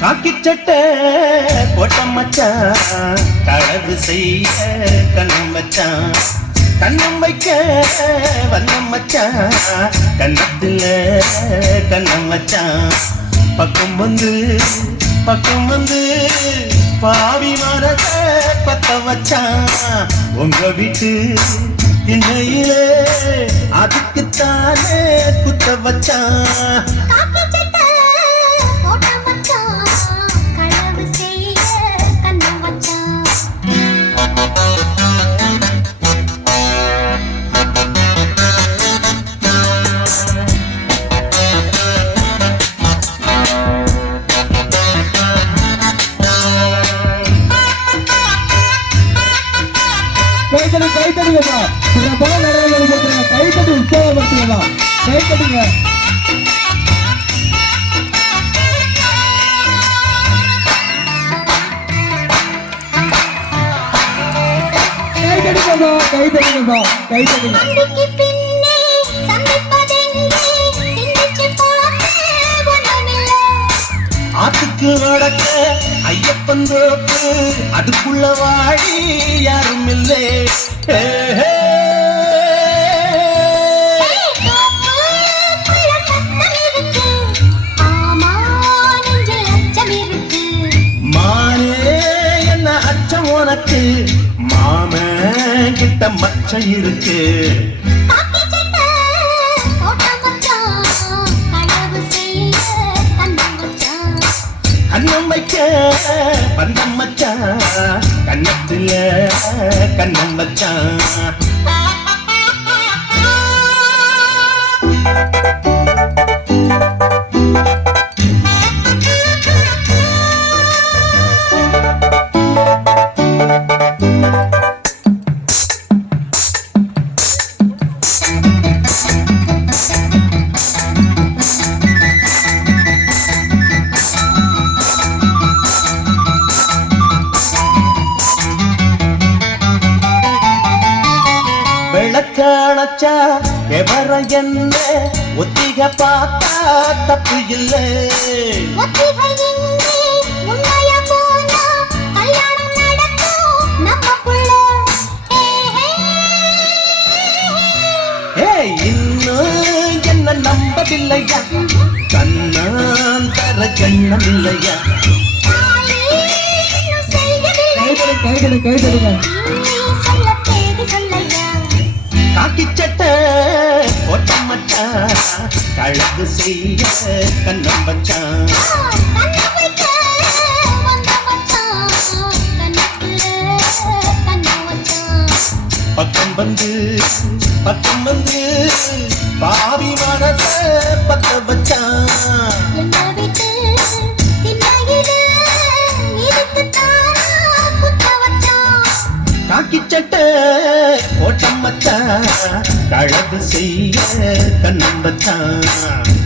காக்கி சட்டை போட்ட மச்சான் களவு செய்ய கண்ணம் வச்சான் கண்ணம் வைக்க வந்த மச்சான் கண்ணத்துல கண்ணம் வச்சான் பக்கம் வந்து பாவி மனத பத்த வச்சான் உங்க வீட்டு திண்ணையிலே அதுக்குத்தானே குத்த வச்சான் கை தட்டுங்கப்பா. சிறப்பான நடவடிக்கை கொடுத்துருங்க. கை தட்டி உற்சாகப்படுத்துங்கப்பா. கை தட்டுங்க. கை தட்டுங்கப்பா. கை தட்டுங்கப்பா. கை தட்டுங்க. ஆத்துக்கு வடக்க ஐயப்பன் தோப்பு அதுக்குள்ள வாழி யாரும் இல்லை மானே என்ன அச்சம் உனக்கு மாமன் கிட்ட மச்சம் இருக்கு கண்ணம் வைக்க பந்தம் மச்சான் கண்ணத்துல கண்ணம் வச்சான் விளக்காணச்சா எவர என்ன ஒத்திக பார்த்தா தப்பு இல்லை இன்னும் என்ன நம்பவில்லையா கண்ணான் தர கண்ணம் இல்லையா காக்கி சட்டை போட்ட மச்சான் கழகு செய்ய கண்ணம் வச்சான் பக்கம் வந்து பாவி மனச பத்த வச்சான் காக்கி சட்டை போட்ட மச்சான் கழகு செய்ய கண்ணம் வச்சான்